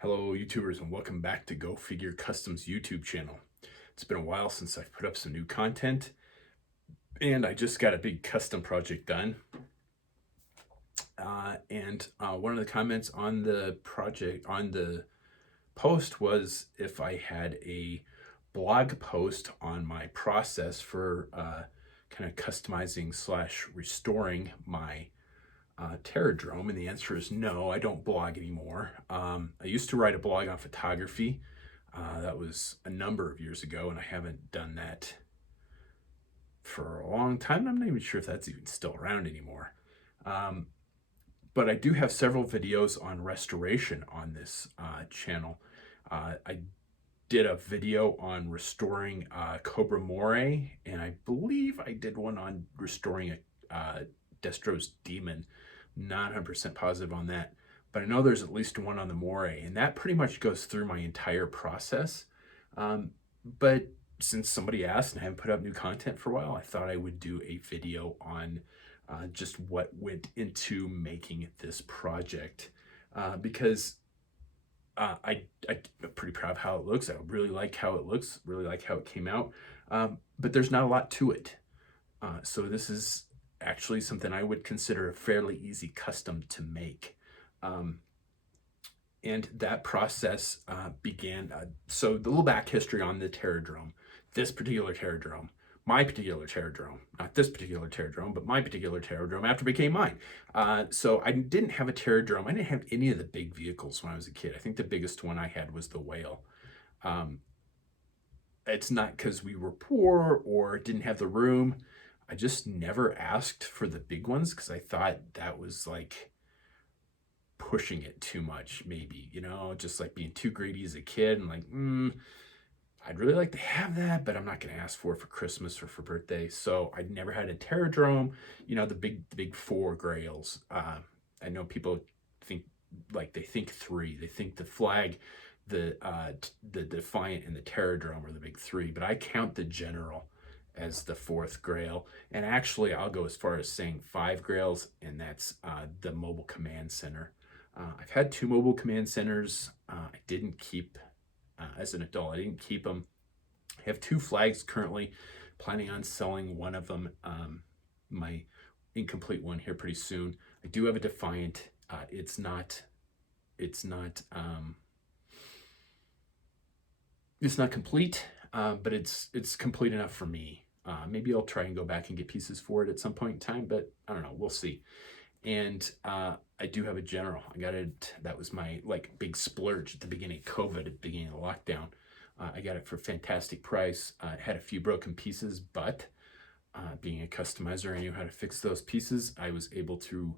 Hello YouTubers and welcome back to Go Figure Customs YouTube channel. It's been a while since I've put up some new content and I just got a big custom project done. One of the comments on the project, on the post, was if I had a blog post on my process for kind of customizing / restoring my Terror Drome, and the answer is no, I don't blog anymore. I used to write a blog on photography. That was a number of years ago, and I haven't done that for a long time. I'm not even sure if that's even still around anymore. But I do have several videos on restoration on this channel. I did a video on restoring Cobra Moray, and I believe I did one on restoring a Destro's Demon. Not 100% positive on that, but I know there's at least one on the Moray, and that pretty much goes through my entire process. But since somebody asked and I haven't put up new content for a while, I thought I would do a video on just what went into making this project, because I'm pretty proud of how it looks. I really like how it looks, really like how it came out, but there's not a lot to it. So this is actually something I would consider a fairly easy custom to make. And that process began, so the little back history on the Terror Drome, this particular Terror Drome, my particular Terror Drome, not this particular Terror Drome, but my particular Terror Drome after it became mine. So I didn't have a Terror Drome. I didn't have any of the big vehicles when I was a kid. I think the biggest one I had was the Whale. It's not because we were poor or didn't have the room. I just never asked for the big ones because I thought that was like pushing it too much, maybe, just like being too greedy as a kid and like, I'd really like to have that, but I'm not going to ask for it for Christmas or for birthday. So I never had a Terror Drome, the big four grails. I know people think they think three. They think the Flag, the Defiant, and the Terror Drome are the big three, but I count the General as the fourth grail. And actually, I'll go as far as saying 5 grails, and that's the Mobile Command Center. I've had 2 Mobile Command Centers. I didn't keep, as an adult, I didn't keep them. I have 2 flags currently, planning on selling one of them, my incomplete one, here pretty soon. I do have a Defiant. It's not complete, but it's complete enough for me. Maybe I'll try and go back and get pieces for it at some point in time, but I don't know, we'll see. And I do have a General. I got it, that was my big splurge at the beginning of COVID, at the beginning of the lockdown. I got it for a fantastic price. It had a few broken pieces, but being a customizer, I knew how to fix those pieces. I was able to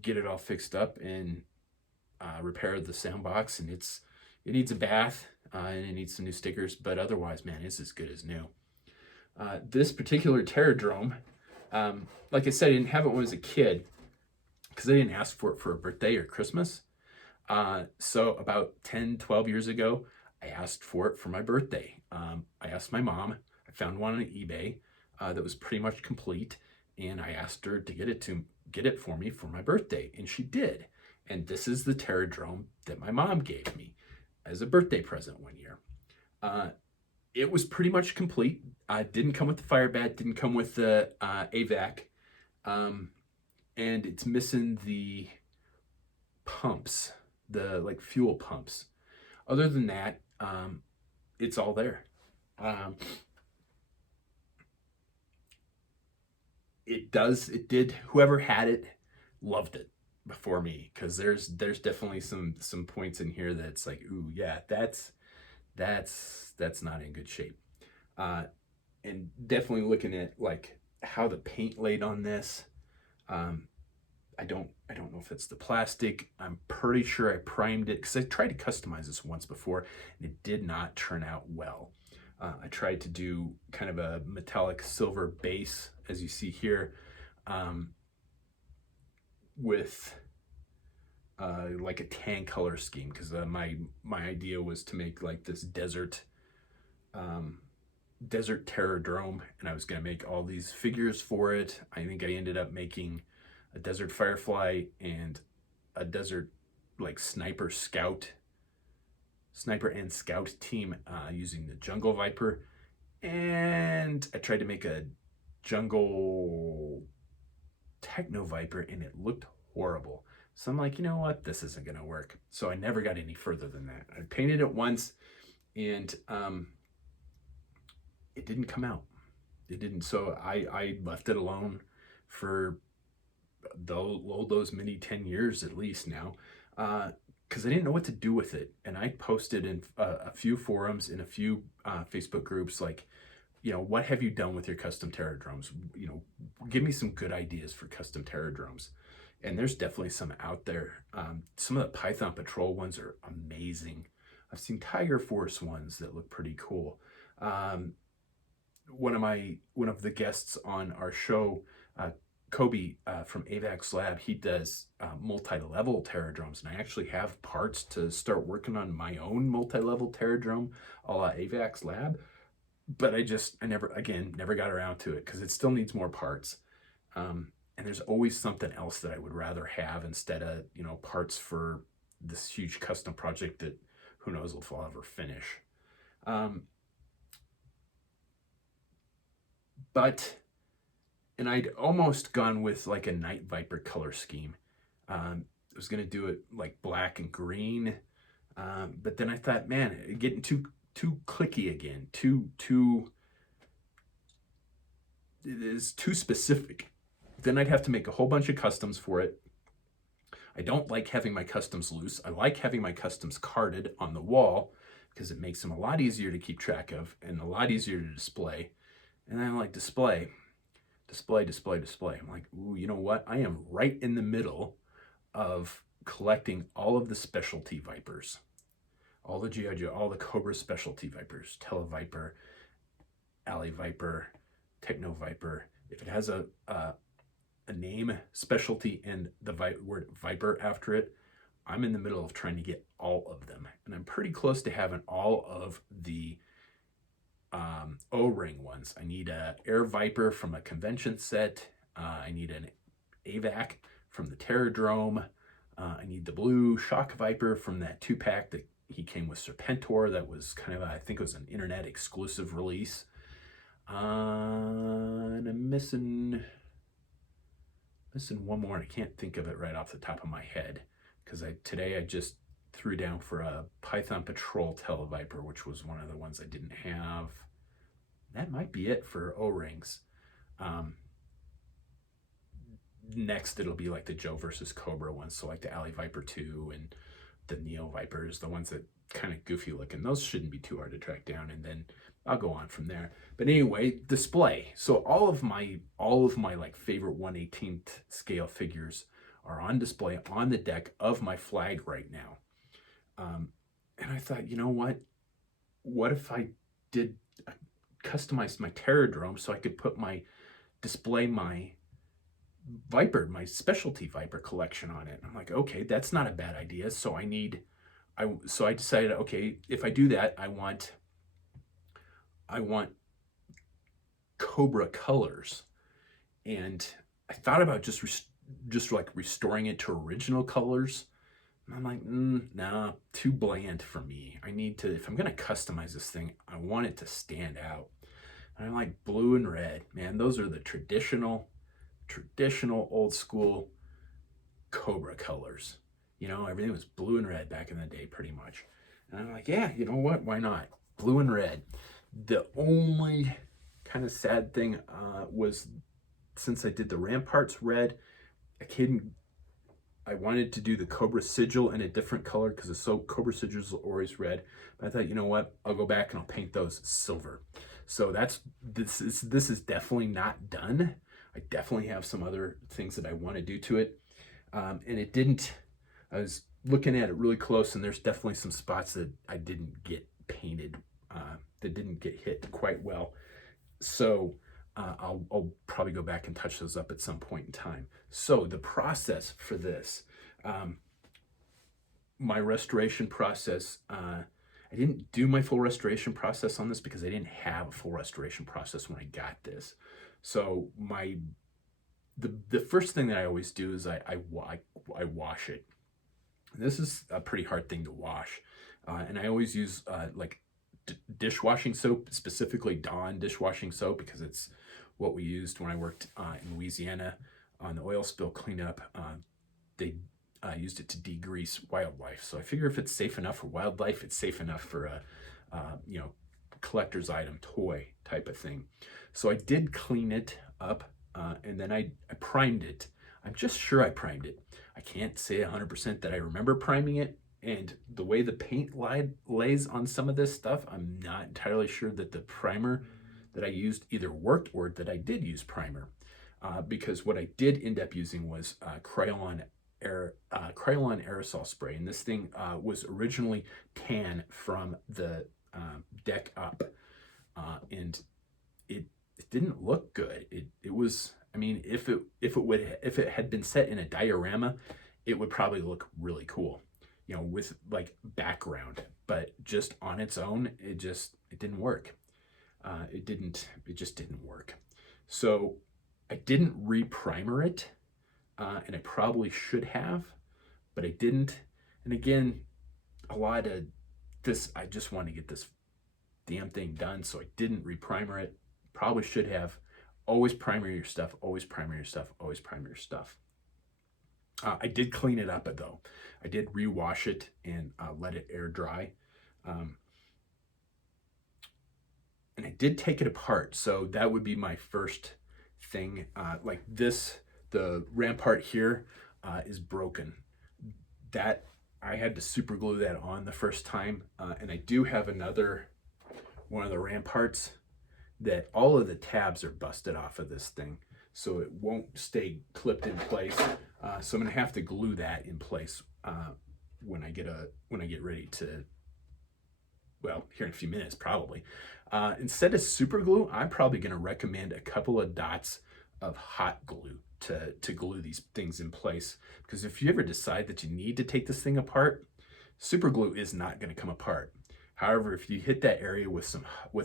get it all fixed up and repair the sound box, and it needs a bath, and it needs some new stickers, but otherwise, man, it's as good as new. This particular Terror Drome, like I said, I didn't have it when I was a kid because I didn't ask for it for a birthday or Christmas. So about 10-12 years ago, I asked for it for my birthday. I asked my mom. I found one on eBay that was pretty much complete, and I asked her to get it for me for my birthday, and she did. And this is the Terror Drome that my mom gave me as a birthday present one year. It was pretty much complete. Didn't come with the fire bat, didn't come with the AVAC, and it's missing the pumps, the fuel pumps. Other than that, it's all there. Whoever had it loved it before me, because there's definitely some points in here that's like, ooh, yeah, that's not in good shape. And definitely looking at how the paint laid on this, I don't know if it's the plastic. I'm pretty sure I primed it because I tried to customize this once before and it did not turn out well. I tried to do kind of a metallic silver base, as you see here, with a tan color scheme, because my idea was to make this desert Terror Drome, and I was going to make all these figures for it. I think I ended up making a desert Firefly and a desert like sniper and scout team using the jungle viper, and I tried to make a jungle techno viper and it looked horrible. So I'm like, you know what, this isn't gonna work. So I never got any further than that. I painted it once, and it didn't come out. It didn't. So I left it alone for those many 10 years at least now, because I didn't know what to do with it. And I posted in a few forums, in a few Facebook groups, like, you know, what have you done with your custom Terror Dromes? You know, give me some good ideas for custom Terror Dromes. And there's definitely some out there. Some of the Python Patrol ones are amazing. I've seen Tiger Force ones that look pretty cool. One of the guests on our show, Kobe from AVAX Lab, he does multi-level Terror Dromes, and I actually have parts to start working on my own multi-level Terror Drome a la AVAX Lab, but I never got around to it because it still needs more parts. And there's always something else that I would rather have instead of, you know, parts for this huge custom project that who knows if I'll ever finish. And I'd almost gone with like a Night Viper color scheme. I was gonna do it like black and green, but then I thought, man, getting too clicky again, it is too specific. Then I'd have to make a whole bunch of customs for it. I don't like having my customs loose. I like having my customs carded on the wall because it makes them a lot easier to keep track of and a lot easier to display. And I'm like, display. I'm like, ooh, you know what? I am right in the middle of collecting all of the specialty vipers, all the G.I. Joe, all the Cobra specialty vipers, Televiper, Alley Viper, Techno Viper. If it has a name, specialty, and the word Viper after it, I'm in the middle of trying to get all of them. And I'm pretty close to having all of the O-ring ones. I need a Air Viper from a convention set. I need an AVAC from the Terror Drome. I need the blue Shock Viper from that 2-pack that he came with Serpentor. That was kind of, I think it was an internet exclusive release. And I'm missing one more, and I can't think of it right off the top of my head because today I just threw down for a Python Patrol Televiper, which was one of the ones I didn't have. That might be it for O-rings. Next, it'll be like the Joe versus Cobra ones, so like the Alley Viper 2 and the Neo Vipers, the ones that kind of goofy looking. Those shouldn't be too hard to track down, and then I'll go on from there. But anyway, display. So all of my like favorite 1/18th scale figures are on display on the deck of my flag right now. And I thought, you know what? What if I did customize my Terror Drome so I could display my Viper, my specialty Viper collection on it? And I'm like, okay, that's not a bad idea. So I decided, okay, if I do that, I want Cobra colors. And I thought about just like restoring it to original colors. And I'm like, nah, too bland for me. I need to, if I'm going to customize this thing, I want it to stand out. And I like blue and red. Man, those are the traditional old school Cobra colors. You know, everything was blue and red back in the day pretty much. And I'm like, yeah, you know what? Why not? Blue and red. The only kind of sad thing was since I did the Ramparts red, I wanted to do the Cobra Sigil in a different color because the Cobra Sigils are always red. But I thought, you know what? I'll go back and I'll paint those silver. So this is definitely not done. I definitely have some other things that I want to do to it. And it didn't, I was looking at it really close, and there's definitely some spots that I didn't get painted, that didn't get hit quite well. So I'll probably go back and touch those up at some point in time. So the process for this, my restoration process, I didn't do my full restoration process on this because I didn't have a full restoration process when I got this. So the first thing that I always do is I wash it. This is a pretty hard thing to wash. And I always use like dishwashing soap, specifically Dawn dishwashing soap, because it's what we used when I worked in Louisiana on the oil spill cleanup. They used it to degrease wildlife. So I figure if it's safe enough for wildlife, it's safe enough for a, you know, collector's item, toy type of thing. So I did clean it up, and then I primed it. I'm just sure I primed it. I can't say 100% that I remember priming it, and the way the paint lays on some of this stuff, I'm not entirely sure that the primer that I used either worked or that I did use primer, because what I did end up using was Krylon aerosol spray, and this thing was originally tan from the deck up, and it didn't look good. It was, I mean, if it had been set in a diorama, it would probably look really cool, you know, with like background. But just on its own, it didn't work. It just didn't work. So I didn't re-primer it, and I probably should have, but I didn't. And again, a lot of this, I just want to get this damn thing done, so I didn't re-primer it. Probably should have. Always primer your stuff, always primer your stuff, always primer your stuff. I did clean it up though. I did rewash it and let it air dry. And I did take it apart. So that would be my first thing. Like this, the rampart here is broken. That I had to super glue that on the first time. And I do have another one of the ramparts that all of the tabs are busted off of this thing, so it won't stay clipped in place. So I'm gonna have to glue that in place when I get ready to, well, here in a few minutes probably. Instead of super glue, I'm probably gonna recommend a couple of dots of hot glue to glue these things in place, because if you ever decide that you need to take this thing apart, super glue is not gonna come apart. However, if you hit that area with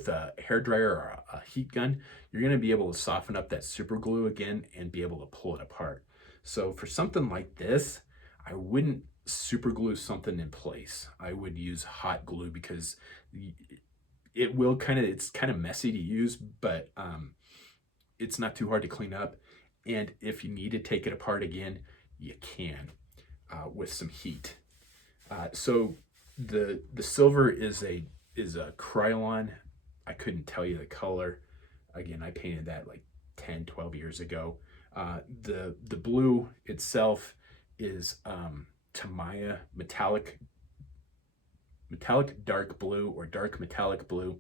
a hairdryer or a heat gun, you're going to be able to soften up that super glue again and be able to pull it apart. So for something like this, I wouldn't super glue something in place. I would use hot glue, because it's kind of messy to use, but it's not too hard to clean up. And if you need to take it apart again, you can with some heat. So the silver is a Krylon. I couldn't tell you the color. Again, I painted that like 10-12 years ago. The blue itself is Tamiya metallic dark blue or dark metallic blue.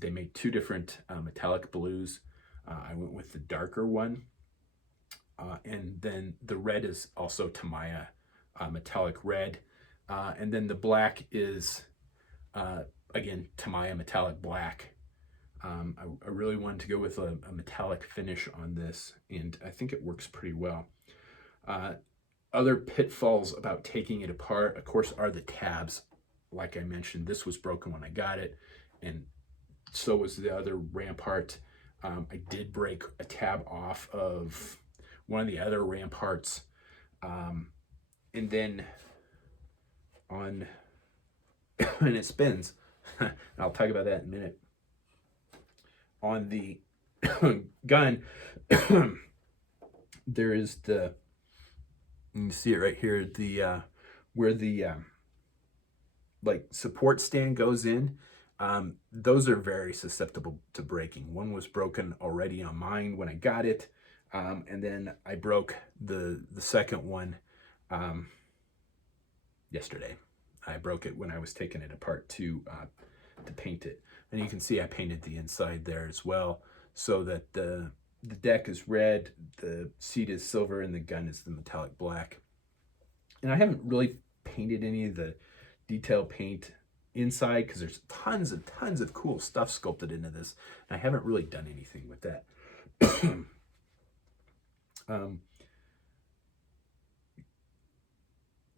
They make two different metallic blues. I went with the darker one, and then the red is also Tamiya metallic red. And then the black is, again, Tamiya metallic black. I really wanted to go with a metallic finish on this, and I think it works pretty well. Other pitfalls about taking it apart, of course, are the tabs. Like I mentioned, this was broken when I got it, and so was the other rampart. I did break a tab off of one of the other ramparts, and then on and it spins. I'll talk about that in a minute. On the gun, there is you can see it right here, the where the like support stand goes in. Those are very susceptible to breaking. One was broken already on mine when I got it, and then I broke the second one yesterday. I broke it when I was taking it apart to paint it. And you can see I painted the inside there as well, so that the deck is red, the seat is silver, and the gun is the metallic black. And I haven't really painted any of the detail paint inside, because there's tons of cool stuff sculpted into this, and I haven't really done anything with that.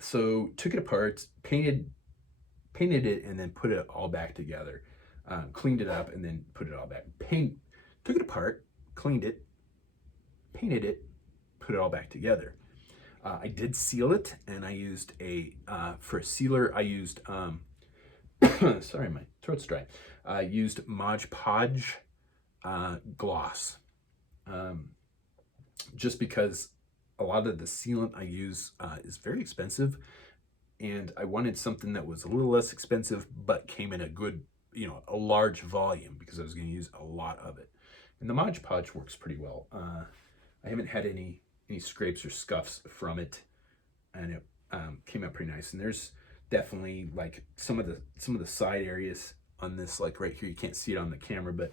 So took it apart, painted it, and then put it all back together. Cleaned it up and then put it all back. Took it apart, cleaned it, painted it, put it all back together. I did seal it, and I used for a sealer, I used, sorry, my throat's dry. I used Mod Podge gloss, just because a lot of the sealant I use is very expensive, and I wanted something that was a little less expensive but came in a good, a large volume, because I was going to use a lot of it. And the Mod Podge works pretty well. I haven't had any scrapes or scuffs from it, and it came out pretty nice. And there's definitely like some of the side areas on this, like right here, you can't see it on the camera, but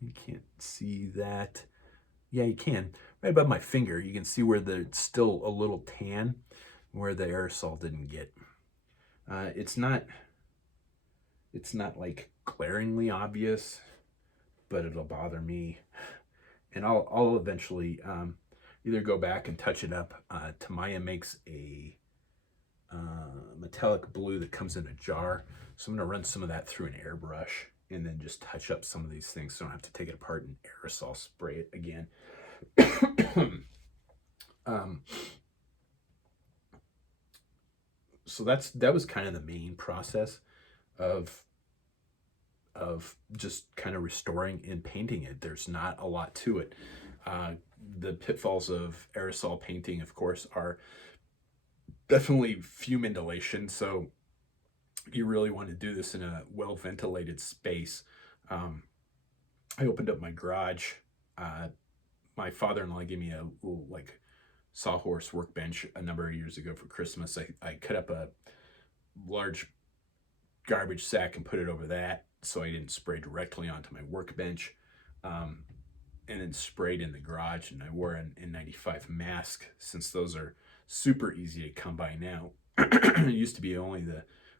you can't see that. Yeah, you can. Right above my finger, you can see where it's still a little tan, where the aerosol didn't get. It's not like glaringly obvious, but it'll bother me, and I'll eventually either go back and touch it up. Tamaya makes a metallic blue that comes in a jar, so I'm gonna run some of that through an airbrush and then just touch up some of these things, so I don't have to take it apart and aerosol spray it again. So that was kind of the main process of just kind of restoring and painting it. There's not a lot to it. The pitfalls of aerosol painting, of course, are definitely fume inhalation. So you really want to do this in a well-ventilated space. I opened up my garage. My father-in-law gave me a little like sawhorse workbench a number of years ago for Christmas. I cut up a large garbage sack and put it over that, so I didn't spray directly onto my workbench, and then sprayed in the garage. And I wore an N95 mask, since those are super easy to come by now. It used to be only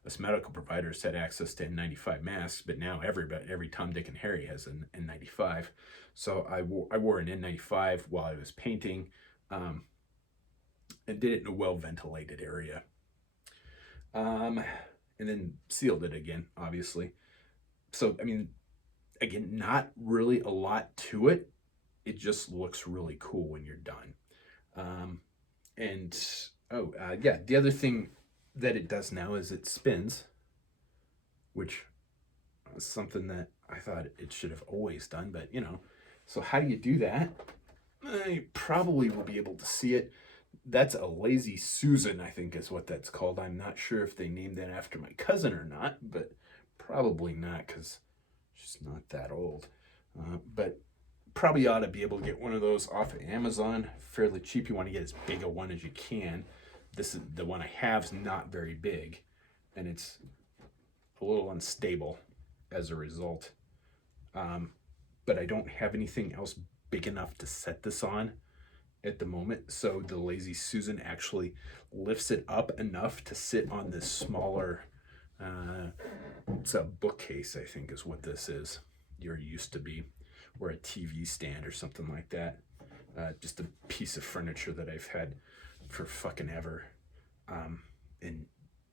us medical providers had access to N95 masks, but now every Tom, Dick, and Harry has an N95. So I wore an N95 while I was painting, and did it in a well-ventilated area. And then sealed it again, obviously. So, I mean, again, not really a lot to it. It just looks really cool when you're done. Yeah, the other thing that it does now is it spins, which is something that I thought it should have always done, but so how do you do that? You probably will be able to see it. That's a Lazy Susan, I think is what that's called. I'm not sure if they named that after my cousin or not, but probably not, because she's not that old. But probably ought to be able to get one of those off of Amazon fairly cheap. You want to get as big a one as you can. This is the one I have is not very big, and it's a little unstable as a result. But I don't have anything else big enough to set this on at the moment, so the Lazy Susan actually lifts it up enough to sit on this smaller, it's a bookcase, I think is what this is. You're used to be, or a TV stand or something like that. Just a piece of furniture that I've had for fucking ever, and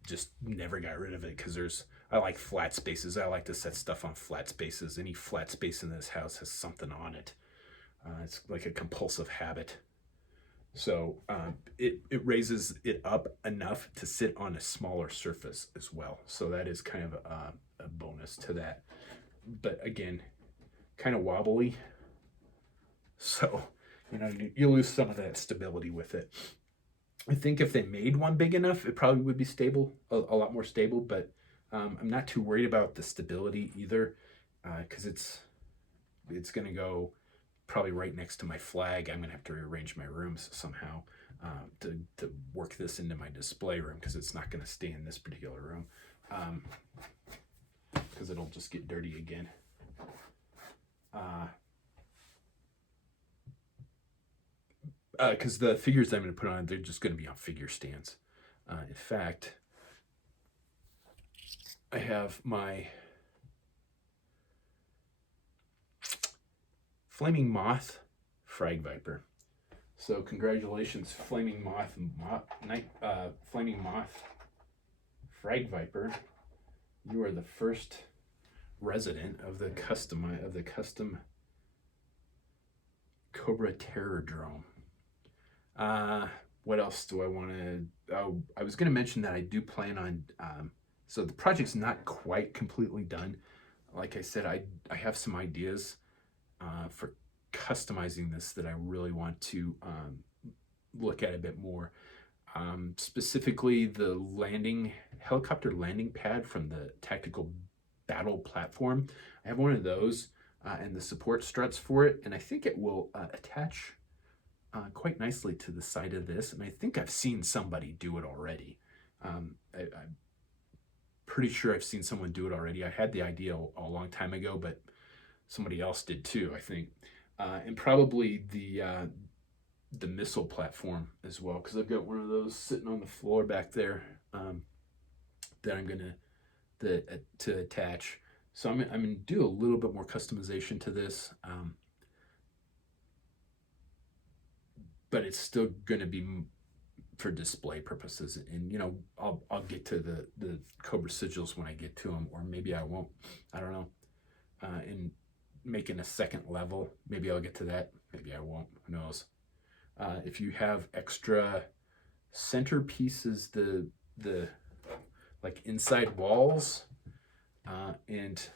just never got rid of it, because I like flat spaces. I like to set stuff on flat spaces. Any flat space in this house has something on it. It's like a compulsive habit. So it raises it up enough to sit on a smaller surface as well. So that is kind of a bonus to that. But again, kind of wobbly. So, you lose some of that stability with it. I think if they made one big enough, it probably would be stable, a lot more stable. But I'm not too worried about the stability either, because it's going to go probably right next to my flag. I'm gonna have to rearrange my rooms somehow to work this into my display room, because it's not gonna stay in this particular room, because it'll just get dirty again. Because the figures I'm gonna put on, they're just gonna be on figure stands. In fact, I have my Flaming Moth Frag Viper. So congratulations, Flaming Moth Frag Viper. You are the first resident of the custom Cobra Terror Drome. What else do I want to? Oh, I was going to mention that I do plan on. So the project's not quite completely done. Like I said, I have some ideas for customizing this that I really want to look at a bit more. Specifically, the helicopter landing pad from the tactical battle platform. I have one of those and the support struts for it, and I think it will attach quite nicely to the side of this. And I think I've seen somebody do it already. I'm pretty sure I've seen someone do it already. I had the idea a long time ago, but somebody else did too, I think. And probably the missile platform as well, because I've got one of those sitting on the floor back there that I'm gonna to attach. So I'm gonna do a little bit more customization to this, but it's still gonna be for display purposes. And you know, I'll get to the Cobra sigils when I get to them, or maybe I won't. I don't know. And making a second level, maybe I'll get to that. Maybe I won't. Who knows? If you have extra centerpieces, the like inside walls, and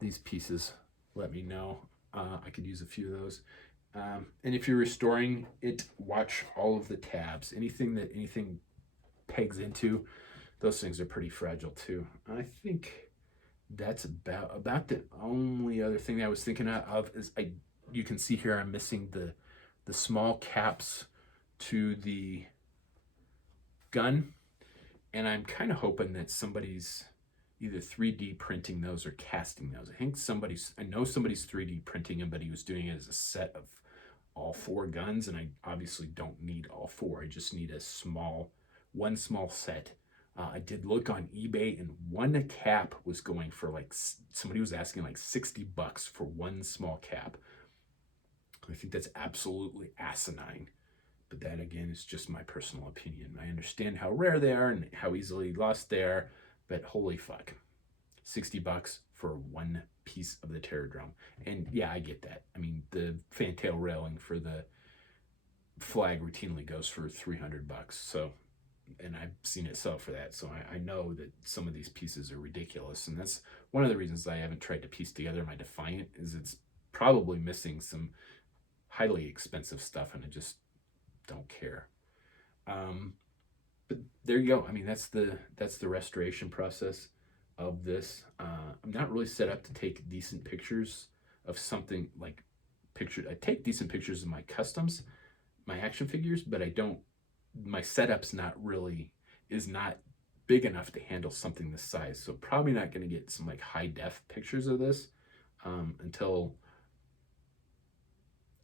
these pieces, let me know. I could use a few of those. And if you're restoring it, watch all of the tabs. Anything pegs into, those things are pretty fragile too. I think that's about the only other thing that I was thinking of is you can see here I'm missing the small caps to the gun, and I'm kind of hoping that somebody's either 3D printing those or casting those. I know somebody's 3D printing them, but he was doing it as a set of all 4 guns, and I obviously don't need all 4. I just need one small set. I did look on eBay, and one cap was going for somebody was asking like $60 for one small cap. I think that's absolutely asinine, but that again is just my personal opinion. I understand how rare they are and how easily lost they are, but holy fuck, $60 for one piece of the Terror Drome. And yeah, I get that. I mean, the fantail railing for the flag routinely goes for $300. So, and I've seen it sell for that. So I know that some of these pieces are ridiculous. And that's one of the reasons I haven't tried to piece together my Defiant, is it's probably missing some highly expensive stuff, and I just don't care. But there you go. I mean, that's the restoration process of this. I'm not really set up to take decent pictures of something like I take decent pictures of my customs, my action figures, but my setup's is not big enough to handle something this size. So probably not going to get some like high def pictures of this until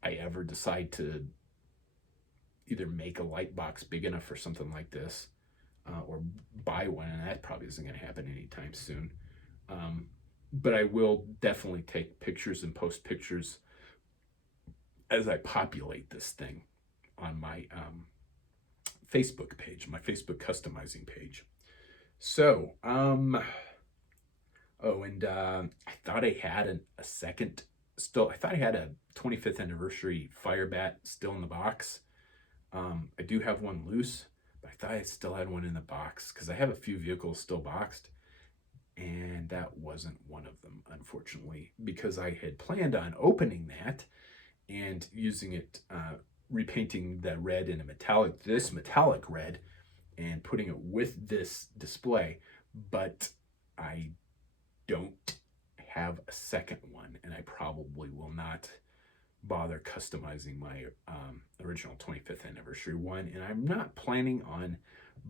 I ever decide to either make a light box big enough for something like this, or buy one, and that probably isn't going to happen anytime soon. But I will definitely take pictures and post pictures as I populate this thing on my Facebook page, my Facebook customizing page. So, I thought I had I thought I had a 25th anniversary Firebat still in the box. I do have one loose, but I thought I still had one in the box because I have a few vehicles still boxed, and that wasn't one of them, unfortunately, because I had planned on opening that and using it, repainting that red in this metallic red, and putting it with this display, but I don't have a second one, and I probably will not bother customizing my original 25th anniversary one, and I'm not planning on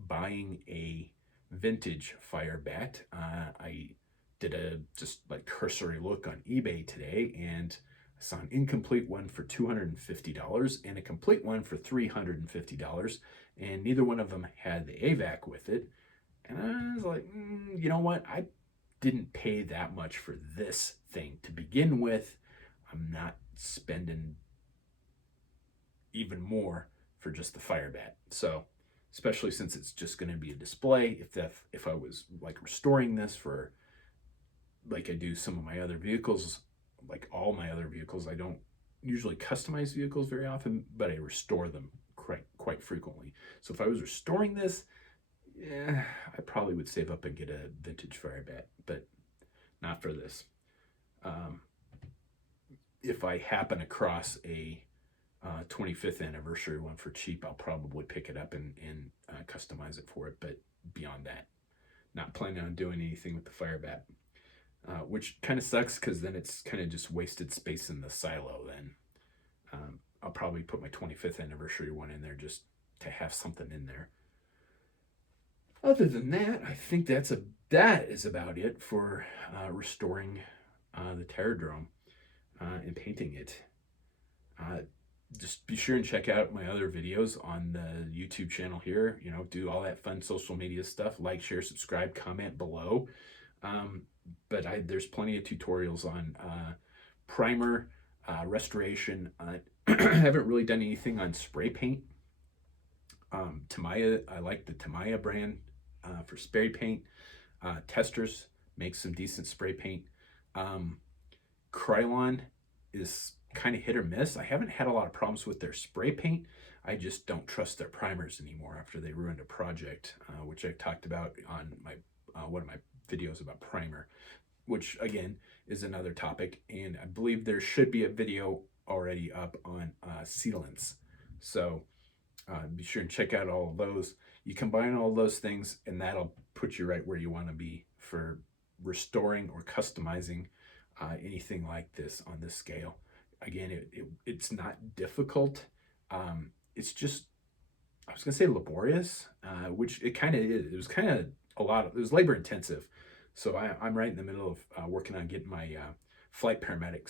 buying a vintage Firebat. I did a just like cursory look on eBay today, and I saw an incomplete one for $250 and a complete one for $350, and neither one of them had the AVAC with it. And I was like, you know what? I didn't pay that much for this thing to begin with. I'm not spending even more for just the Firebat. So, especially since it's just going to be a display, if I was like restoring this for like I do some of my other vehicles, like all my other vehicles, I don't usually customize vehicles very often, but I restore them quite frequently. So if I was restoring this, yeah, I probably would save up and get a vintage Firebat, but not for this. If I happen across a 25th anniversary one for cheap, I'll probably pick it up and customize it for it. But beyond that, not planning on doing anything with the Firebat, which kind of sucks because then it's kind of just wasted space in the silo. Then I'll probably put my 25th anniversary one in there just to have something in there. Other than that, I think that is about it for restoring the Terror Drome and painting it. Just be sure and check out my other videos on the YouTube channel here. You know, do all that fun social media stuff. Like, share, subscribe, comment below. But there's plenty of tutorials on primer, restoration. I haven't really done anything on spray paint. Tamiya, I like the Tamiya brand for spray paint. Testers make some decent spray paint. Krylon is kind of hit or miss. I haven't had a lot of problems with their spray paint. I just don't trust their primers anymore after they ruined a project, which I talked about on my one of my videos about primer, which again is another topic. And I believe there should be a video already up on sealants. So be sure and check out all of those. You combine all those things and that'll put you right where you want to be for restoring or customizing anything like this on this scale. Again, it's not difficult. It's just, I was gonna say laborious, which it kind of is. It was kind of it was labor intensive. So I'm right in the middle of working on getting my flight paramedic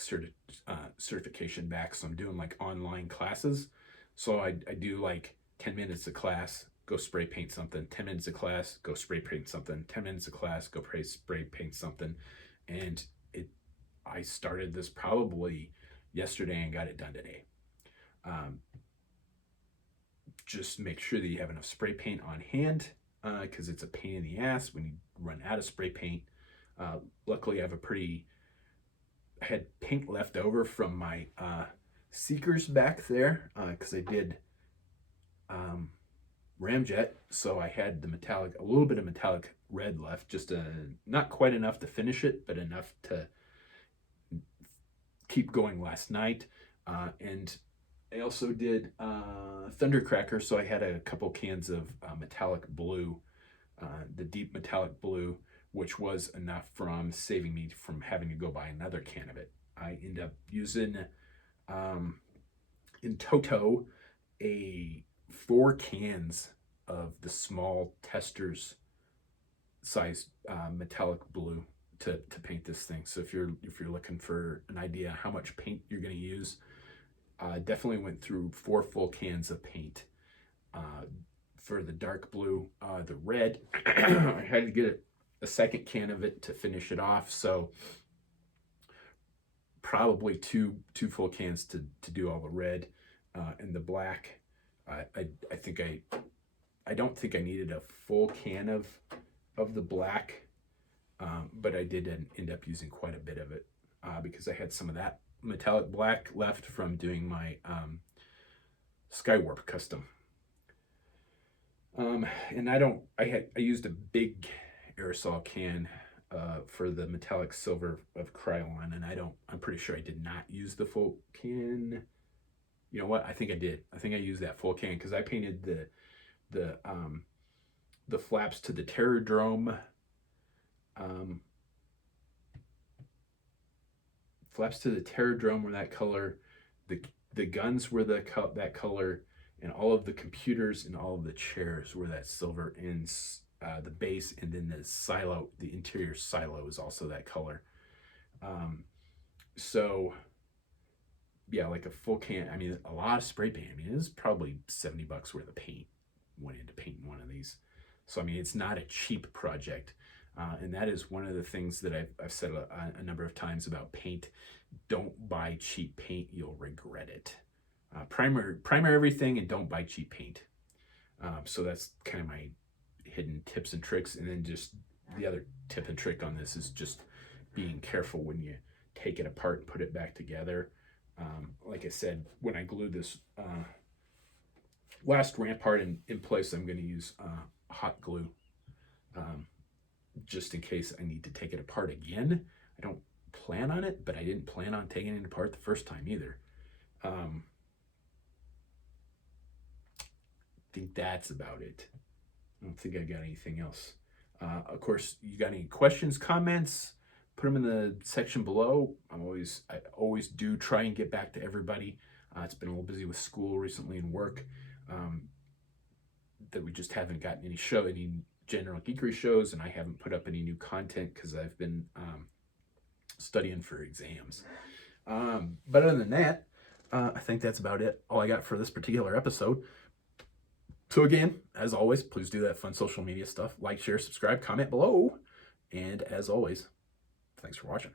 certification back. So I'm doing like online classes. So I do like 10 minutes of class, go spray paint something, 10 minutes of class, go spray paint something, 10 minutes of class, go spray paint something. And I started this probably yesterday and got it done today. Just make sure that you have enough spray paint on hand because it's a pain in the ass when you run out of spray paint. Luckily, I had paint left over from my Seekers back there because I did ramjet, so I had a little bit of metallic red left, just not quite enough to finish it, but enough to keep going last night. And I also did Thundercracker, so I had a couple cans of metallic blue, the deep metallic blue, which was enough from saving me from having to go buy another can of it. I end up using in toto 4 cans of the small Testers size metallic blue to paint this thing. So if you're looking for an idea how much paint you're going to use, definitely went through 4 full cans of paint. For the dark blue, the red, I had to get a second can of it to finish it off. So probably two full cans to do all the red. And the black, I think I don't think I needed a full can of the black, but I did end up using quite a bit of it because I had some of that metallic black left from doing my Skywarp custom. And I used a big aerosol can for the metallic silver of Krylon, and I'm pretty sure I did not use the full can. You know what? I think I did. I think I used that full can because I painted the flaps to the Terror Drome. Flaps to the Terror Drome were that color. The guns were that color, and all of the computers and all of the chairs were that silver. And the base, and then the interior silo is also that color. So yeah, like a full can. I mean, a lot of spray paint. I mean, it was probably $70 worth of paint went into painting one of these. So I mean, it's not a cheap project. And that is one of the things that I've said a number of times about paint. Don't buy cheap paint, you'll regret it. Primer everything and don't buy cheap paint. So that's kind of my hidden tips and tricks. And then just the other tip and trick on this is just being careful when you take it apart and put it back together. Like I said, when I glue this last rampart in place, I'm going to use hot glue just in case I need to take it apart again. I don't plan on it, but I didn't plan on taking it apart the first time either. I think that's about it. I don't think I got anything else. Of course, you got any questions, comments, put them in the section below. I always do try and get back to everybody. It's been a little busy with school recently and work, that we just haven't gotten any general geekery shows, and I haven't put up any new content because I've been studying for exams. But other than that, I think that's about it. All I got for this particular episode. So again, as always, please do that fun social media stuff. Like, share, subscribe, comment below. And as always, thanks for watching.